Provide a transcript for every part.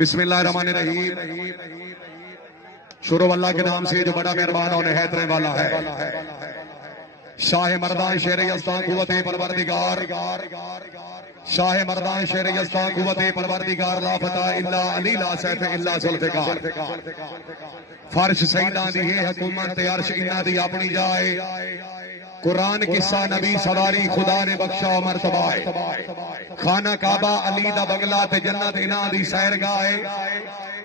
بسم اللہ الرحمن الرحیم، شروع اللہ کے نام سے جو بڑا مہربان اور نہایت رحم والا ہے۔ شاہ مردان شیر یزدان قوت پروردگار، شاہ مردان شیر یزدان قوت پروردگار، لا فتح الا علی، لا سیف الا ذوالفقار۔ فرش سیدان دی ہے حکومت، عرش انہاں دی اپنی جائے۔ قرآن قصہ نبی سواری، خدا نے بخشا و مرتبہ ہے۔ خانہ کعبہ علی دا بنگلہ تے جنت انہاں دی سیرگاہ ہے۔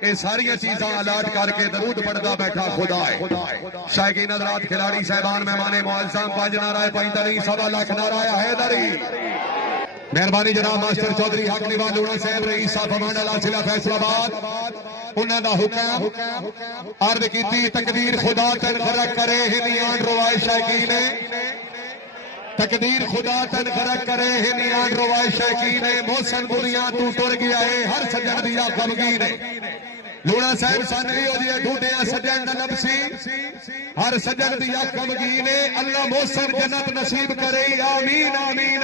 اے ساری چیزاں الاٹ کر کے درود پڑھدا بیٹھا خدا ہے۔ شائقین حضرات، کھلاڑی صاحبان، مہمان معززان، پانچ نعرہ پینتالیس، سوا لاکھ نعرہ حیدری۔ مہربانی جناب ماسٹر چودھری حق نواز لوڑا صاحب، رئیس صاحب امان اللہ ضلع فیصل آباد، انہاں دا حکم عرض کیتی تقدیر خدا تن غرق کرے ہنیان روائے شائقین، تقدیر خدا تن غرق کرے ہنیان روائے شائقین، محسن بریاں تو ٹر گیا ہے ہر سجن دیا غمگین۔ لوڑا صاحب سانوی ہو جائے ڈھونڈیاں سجن نبسی ہر سجن دیا غمگین، اللہ محسن جنت نصیب کرے آمین آمین۔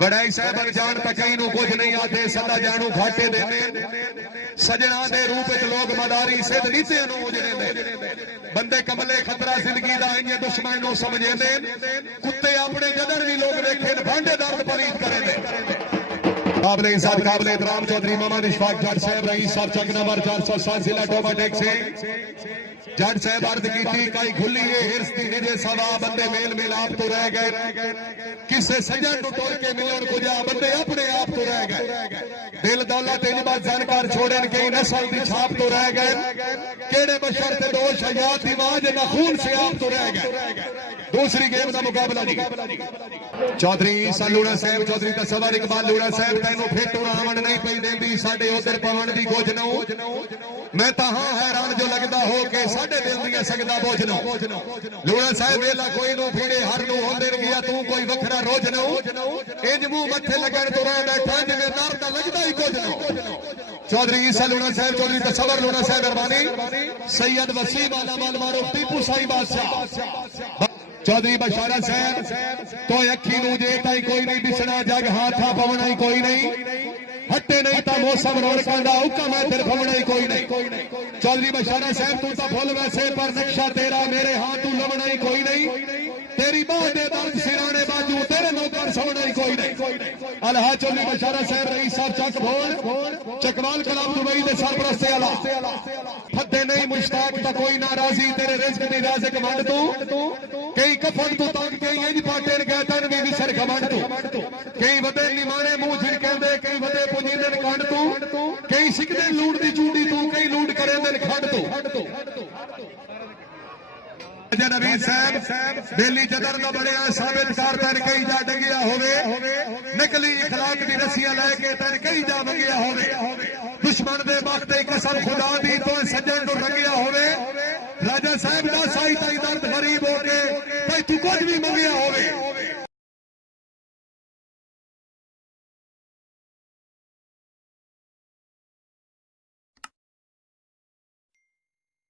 بڑائی صاحب جان تکئی نو کچھ نہیں آتے، سدا جانو گھاٹے دینے، سجنا دے روپ لوگ مداری سے نیتے نو اجنے دے، بندے کملے خطرہ زندگی دا انجے دشمن نو سمجھے دے، کتے اپنے جدر بھی لوگ دیکھیں بھانڈے درد پرید کرے دے۔ قابل عزت قابل احترام چودھری محمد اشفاق جٹ صاحب، رئیس صاحب چک نمبر 407 ضلع ٹوبہ ٹیک سے جٹ صاحب عرض کی تھی کئی کھلی ہے ہرس دی نجے سوا، بندے میل ملاپ تو رہ گئے، کسے سجن تو ٹور کے ملن کو جا، بندے اپنے آپ تو رہ گئے، دل دولت علمت زنکار چھوڑن کئی نسل دی چھاپ تو رہ گئے، کیڑے بشر تے دوش حیات دیواج نخون سے آپ تو رہ گئے۔ دوسری گیم دا مقابلہ نہیں چودھری عیسیٰ لوڑا صاحب، چودھری تصور اقبال لوڑا صاحب، تینوں پھیٹو راون نہیں پئی دیندی ساڈے ادھر پون دی گوجنو، میں تہاں حیران جو لگدا ہو کہ ساڈے دل دی سگدا بوجنو۔ لوڑا صاحب ویلا کوئی نو پھیڑے ہر نو ہوندے گیا تو کوئی وکھرا روجنو، انج منہ متھے لگن تو رہ بیٹھا جویں نار دا لگدا ہی کجنو۔ چودھری عیسیٰ لوڑا صاحب، چودھری تصور لوڑا صاحب مہربانی، سید وسیم علامہ معروف ٹیپو شاہی بادشاہ، چودھری بشارہ صاحب تو اکھی نو جے تائی کوئی نہیں بسنا، جگ ہاتھا پونا ہی کوئی نہیں، ہٹے نہیں تا موسم رونکاں دا حکم ہے پھر پونا ہی کوئی نہیں۔ چودھری بشارہ صاحب تو تا پھول ویسے پر نقشہ تیرا میرے ہاتھ تو لونا ہی کوئی نہیں، تیری باہ دے درد سرانے باجو تیرے نوکر سونا ہی کوئی نہیں۔ الہا چودھری بشارہ صاحب، رئیس صاحب چک بھول چکوال کلاب دبئی دے سرپرست اعلیٰ، پھدے نہیں مشتاق تا کوئی ناراضی، تیرے رزق نہیں رازق منڈ تو، کئی کفن تو تاک کئی انج پاٹین گئے تن بھی وسر کمانڈ تو، کئی ودے نیمانے منہ جھڑکیں دے، کئی ودے پنجیدن کانڈ تو، کئی سکدے لوڑ دی چوڑی تو، کئی لوڑ کرے دن کھانڈ تو۔ نبی صاحب بیلی جدر دا بڑیا ثابت کار تن کئی جا ڈگیا ہوئے، نکلی اخلاق دی رسیاں لے کے تن کئی جا مگیا ہوئے، دشمن دے وقت قسم خدا دی تو سجن تو رنگیا ہوئے، راجہ صاحب دا سائی تائی درد غریب ہو کے